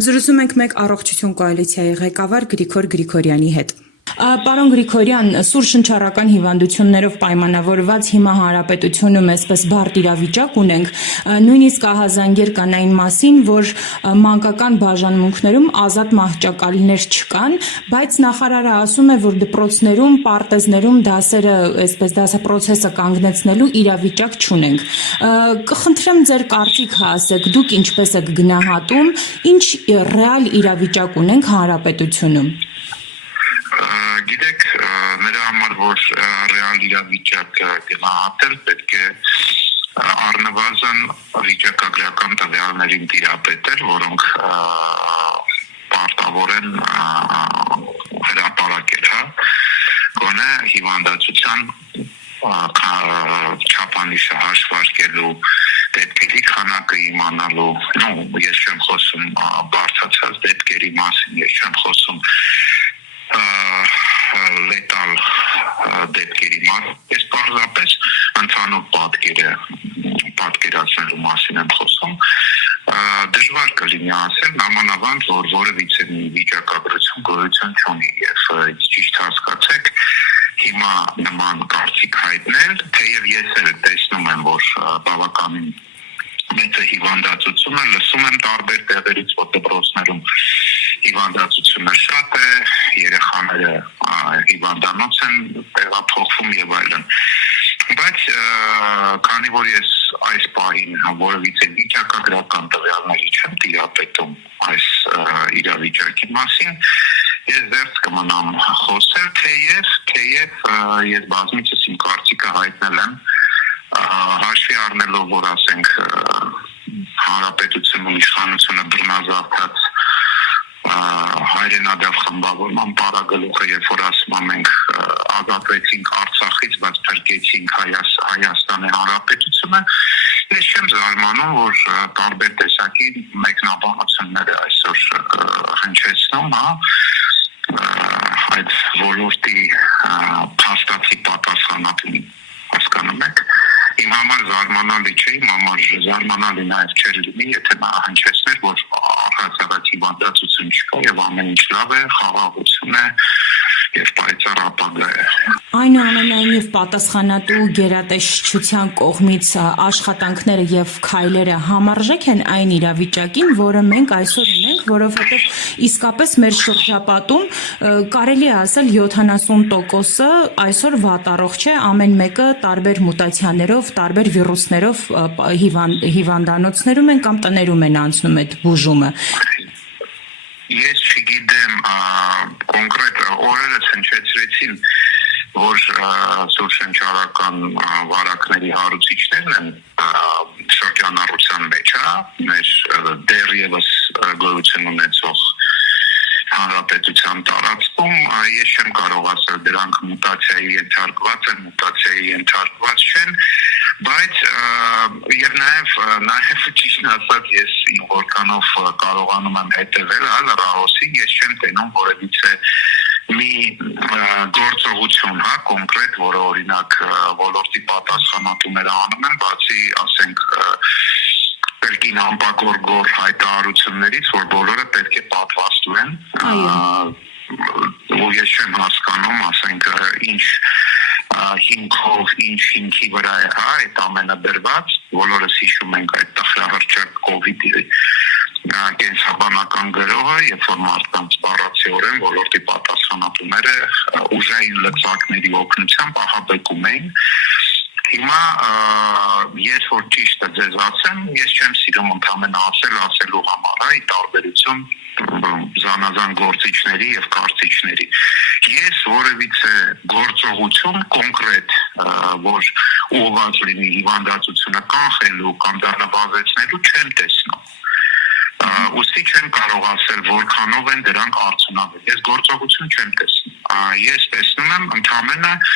Զրուցում ենք մեկ առողջություն կոալիցիայի ղեկավար Գրիգոր Գրիգորյանի հետ։ Պարոն Գրիգորյան, սուր շնչառական հիվանդություններով պայմանավորված հիմա հանրապետությունում այսպես բարդ իրավիճակ ունենք, նույնիսկ ահազանգեր կան այն մասին, որ մանկական բաժանմունքներում ազատ մահճակալներ չկան, բայց նախարարը ասում է, որ դպրոցներում, պարտեզներում դասերը, այսպես դասապրոցեսը կանգնեցնելու իրավիճակ չունենք։ Կխնդրեմ ձեր կարծիքը ասեք, դուք ինչպես եք գնահատում, ինչ ռեալ իրավիճակ ունենք հանրապետությունում։ Գիտեք, նրա համար, որ ռեալ իրավիճակը գնահատել, պետք է առնվազն վիճակագրական տվյալներին տիրապետել, որոնք պարտավոր են հրապարակել, գոնե հիվանդացության չափանիշը հաշվարկելու, դեպքերի քանակը իմանալու, ես չեմ խոսում բարձրացած դեպքերի մասին, ես չեմ խոսում լետալ դեպքերի մասին, ես պարզապես ընդհանուր պատկերացնելու մասին եմ խոսում, դժվար կլինի ասել, նամանավանդ, որ որևիցե մի վիճակագրություն գոյություն չունի եւ ճիշտ հասկացեք, հիմա նման կարծիք հայտնել, թեև ես էլ տեսնում եմ, որ բավականին մեծ հիվանդացություն է, լսում եմ տարբեր տեղերից, որ դպրոցներում հիվանդացությունը շատ է, երեխաները հիվանդանոց են տեղափոխվում եւ այլն։ Բայց քանի որ ես այս պահին որևիցե վիճակագրական տվյալների չեմ տիրապետում այս իրավիճակի մասին, ես դեռ կմնամ խոսել, թեև ես բազմիցս իմ կարծիքը հայտնել եմ, հաշվի առնելով, որ ասենք հանրապետությունում իշխանությունը բռնազավթած հայրենադավ խմբավորման պարագլուխը, երբ որ ասում ենք ազատվեցինք Արցախից, բայց փրկեցինք Հայաստանի Հանրապետությունը, ես չեմ զարմանում, որ տարբեր տեսակի մեկնաբանություններ այսօր հնչեցնում, այդ ոլորտի փաստացի պատասխանատուն, հասկանում եք, իմ համար զարմանալի չէ, իմ համար զարմանալի նաև չէր լինի, եթե նա հնչեցներ, որ առհասարակ հիվանդացություն չկա եւ ամեն ինչ լավ է, խաղաղություն է եւ պայծառ ապագա է։ Այնուամենայնիվ պատասխանատու գերատեսչության կողմից աշխատանքները եւ քայլերը համարժեք են այն իրավիճակին, որը մենք այսօր ունենք, որովհետեւ իսկապես մեր շրջապատում կարելի է ասել 70%-ը այսօր վատառողջ է, ամեն մեկը տարբեր մուտացիաներով, տարբեր վիրուսներով հիվանդանոցներում են կամ տներում են անցնում այդ բուժումը։ Ես չգիտեմ կոնկրետ օրերս հնչեցրեցին, որ սոցիալական վարակների հարուցիչներն են շրջանառության մեջ, մեր դեռևս գոյություն ունեցող հանրապետության տարածքում, ես չեմ կարող ասել դրանք մուտացիայի ենթարկված չեն, բայց եւ նաեւ ճիշտ ասած ես որքանով կարողանում եմ հետեւել ռահոսին, ես չեմ տենում որևիցե մի գործողություն, կոնկրետ, որը օրինակ ոլորտի պատասխանատուները անում են, բացի ասենք կրկին ամպագորգոր հայտարարություններից, որ բոլորը պետք է պատվաստվեն, ու ես չեմ հասկանում, ասենք ինչ հիմքով, ինչ հիմքի վրա է այդ ամենը դրված, բոլորս հիշում ենք այդ տխրահռչակ կովիդի կենսաբանական գրողը, երբ որ մարդկանց բառացիորեն ոլորտի պատասխանատուները ուժային լծակների օգնությամբ ահաբեկում էին։ Հիմա ես որ ճիշտը ձեզ ասեմ, ես չեմ սիրում ընդհանրապես ասելու համար, ի տարբերություն զանազան գործիչների եւ կարծիչների։ Ես որևիցե գործողություն կոնկրետ, որ ուղղված լինի հիվանդացությունը կանխելու կամ դառնաբազեցնելու չեմ տեսնում։ Ուստի չեմ կարող ասել որքանով են դրանք արդյունավետ։ Ես գործողություն չեմ տեսնում։ Ես տեսնում եմ ընդհանրապես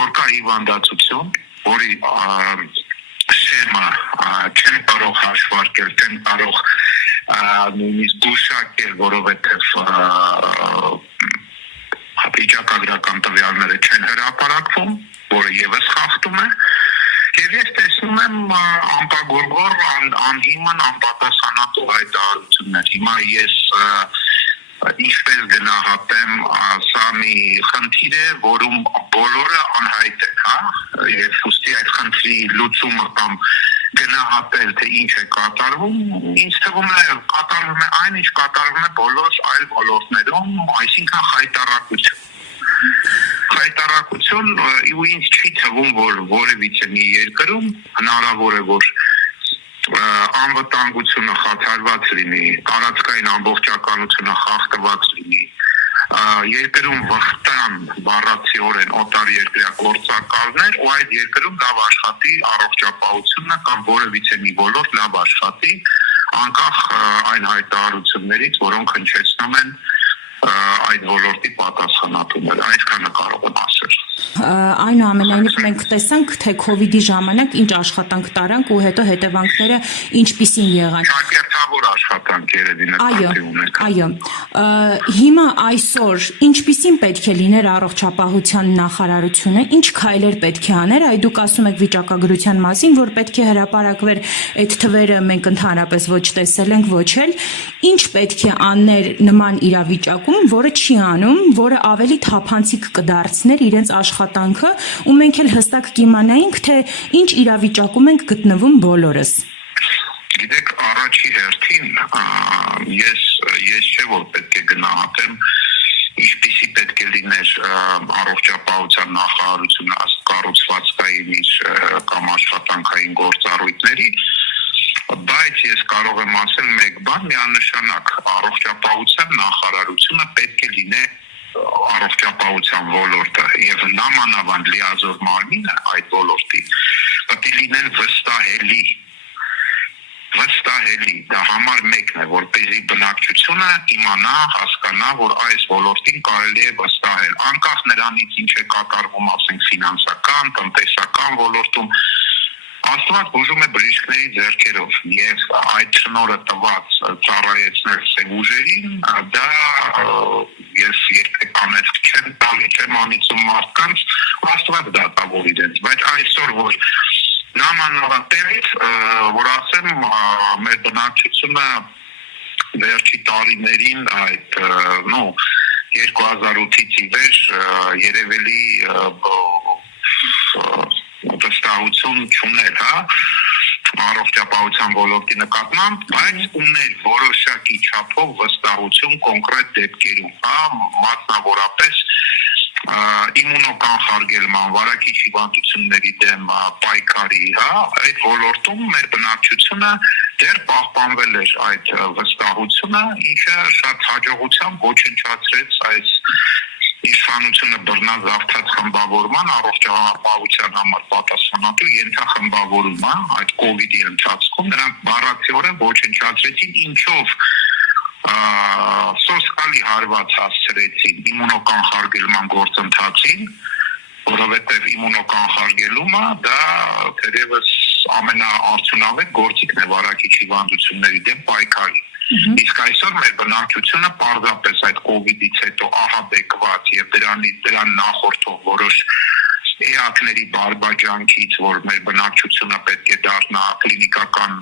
որ կա հիվանդացություն, որի շեմը չեմ կարող հաշվարկել, չեմ կարող նույնիսկ գուշակել, որովհետև վիճակագրական տվյալները չեն հրապարակվում, որը եւս խախտում է, Եվ ես տեսնում եմ անպագորգոր անհիմն անպատասխանատու հայտարարություններ։ Հիմա ես ինչպես գնահատեմ, սա մի խնդիր է, որում բոլորը անհայտ են, հա, եւ ուստի այդ խնդրի լուծումը կամ գնահատել, թե ինչ է կատարվում, ինձ թվում է կատարվում է այն, ինչ կատարվում է բոլոր այլ ոլորտներում, այսինքն խայտարակություն, ու ինձ չի թվում, որ որևիցե մի երկրում հնարավոր է, որ անվտանգությունը խաթարված լինի, տարածքային ամբողջականությունը խախտված լինի, երկրում վխտան բառացիորեն օտարերկրյա գործակալներ, ու այդ երկրում լավ աշխատի առողջապահությունը կամ որևիցե մի ոլորտ լավ աշխատի, անկախ այն հայտարարություններից, որոնք հնչեցնում են այդ ոլորտի պատասխանատուները, այսքանը կարող եմ ասել։ Այնուամենայնիվ մենք տեսանք, թե COVID-ի ժամանակ ինչ աշխատանք տարանք ու հետո հետևանքները ինչպիսին եղան։ Շակերտավոր աշխատանք երևի նկատի ունենք։ Այո։ Հիմա այսօր ինչպիսին պետք է լիներ առողջապահության նախարարությունը, ինչ քայլեր պետք է աներ, այ դուք ասում եք վիճակագրության մասին, որ պետք է հրապարակվեր այդ թվերը մենք ընդհանրապես ոչ տեսել ենք, ոչ էլ, ինչ պետք է աներ նման իրավիճակում, որը չի անում, որը ավելի թափանցիկ կդարձներ իրենց աշխատանքը, ու մենք էլ հստակ կիմանայինք, թե ինչ իրավիճակում ենք գտնվում բոլորս։ Գիտեք, առաջի հերթին ես չէ որ պետք է գնահատեմ ինչպիսի պետք է լիներ առողջապահության նախարարությունը ըստ կառուցվածքային իր կամ աշխատանքային գործառույթների, բայց ես կարող եմ ասել մեկ բան միանշանակ առողջապահության նախարարությունը պետք է լինի առողջապահության ոլորտը եւ նամանավանդ լիազոր մարմինը այդ ոլորտի պետք է լինեն վստահելի, դա համար մեկն է, որպեսզի բնակչությունը իմանա, հասկանա, որ այս ոլորտին կարելի է վստահել, անկախ նրանից ինչ է կատարվում, ասենք ֆինանսական, տնտեսական ոլորտում, Աստված բուժում է բժիշկների ձեռքերով եւ այդ շնորհը տված ծառայեցնել սեգուժերին, դա ես երբեք անեցք չեմ տալի, չեմ անիծում մարդկանց, Աստված դատավոր իրենց, բայց այսօր որ նամանավանտերից, որ ասեմ, մեր բնակչությունը վերջի տարիներին այդ 2008-ից ի վեր երևելի վստահություն չուներ, հա, առողջապահության ոլորտի նկատմամբ, բայց ուներ որոշակի չափով վստահություն կոնկրետ դեպքերում, հա, մասնավորապես իմունոկանխարգելման, վարակիչ հիվանդությունների դեմ պայքարի, հա, այդ ոլորտում մեր բնակչությունը դեռ պահպանվել էր այդ վստահությունը, ինչը շատ հաջողությամբ ոչնչացրեց այս իշխանությունը բռնազավթած խմբավորման առողջապահության համար պատասխանատու ենթախմբավորումը այդ COVID-ի ընթացքում նրանք բառացիորեն ոչնչացրեցին, ինչով սոսկալի հարված հասցրեցին իմունոկանխարգելման գործընթացին, որովհետև իմունոկանխարգելումը դա թերևս ամենաարդյունավետ գործիքն է վարակիչ հիվանդությունների դեմ պայքարի։ Իսկ այսօր մեր բնակչությունը պարզապես այդ COVID-ից հետո ահաբեկված եւ դրան նախորդող որոշ էակների բարբաջանքից, որ մեր բնակչությունը պետք է դառնա կլինիկական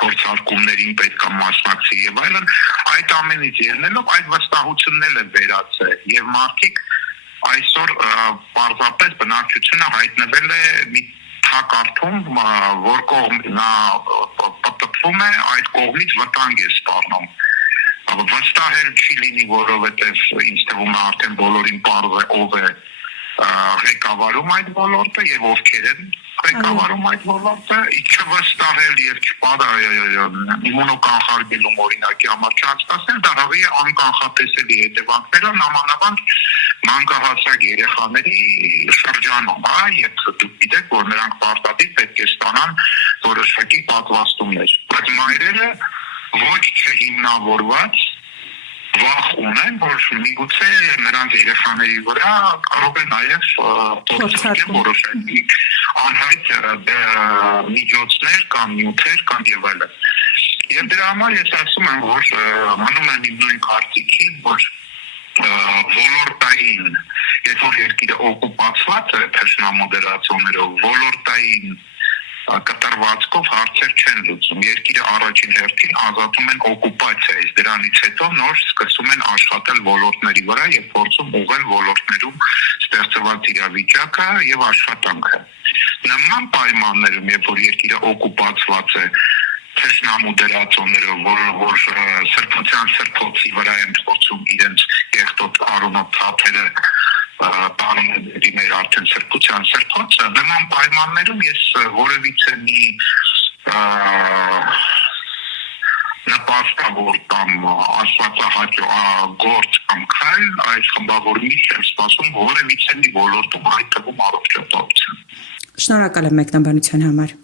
փորձարկումներին պետք է մասնակցի եւ այլն, այդ ամենից ելնելով այդ վստահությունն էլ է վերացել եւ մարդիկ այսօր պարզապես բնակչությունը հայտնվել է մի թակարդում, որ կողմ նա պատտվում է, այդ կողմից վտանգ է սպառնում։ Վստահել չի լինի, որովհետև ինձ թվում է արդեն բոլորին պարզ է ով է ղեկավարում այդ ոլորտը եւ ովքեր են ղեկավարում այդ ոլորտը, չվստահել եւ իմունոկանխարգելում օրինակի համար չհասկացնել, դա հավի է անկանխատեսելի հետևանքները նամանավանդ մանկահասակ երեխաների շրջանում, հա, եւ դուք գիտեք, որ նրանք պարտադիր պետք է ստանան որոշակի պատվաստումներ, բայց մայրերը ոչ չհիմնավորված վախ ունեն, որ միգուցե նրանց երեխաների վրա կարող է նաև փորձարկել որոշակի անհայտ միջոցներ կամ նյութեր կամ եւ այլն։ Եվ դրա համար ես ասում եմ, որ մնում եմ իմ նույն կարծիքի, որ ոլորտային, երբ որ երկիրը օկուպացված է թշնամոդերացիաներով, ոլորտային կտրվածքով հարցեր չեն լուծում։ Երկիրը առաջին հերթին ազատում են օկուպացիայից, դրանից հետո նոր սկսում են աշխատել ոլորտների վրա եւ փորձում ուղղել ոլորտներում ստեղծված իրավիճակը եւ աշխատանքը։ Նման պայմաններում, երբ որ երկիրը օկուպացված է թշնամոդերացիաներով, որ սրբության սրբոցի վրա են փորձում իրենց կեղտոտ արոնով թափերը պարոների մեր արդեն սրբության սրբոցը, նման պայմաններում ես որևիցե մի նպաստավոր կամ աստվածահաճո գործ կամ քայլ այս խմբավորումից եմ սպասում որևիցե մի ոլորտում, այդ թվում առողջապահության։ Շնորհակալ եմ մեկնաբանության համար։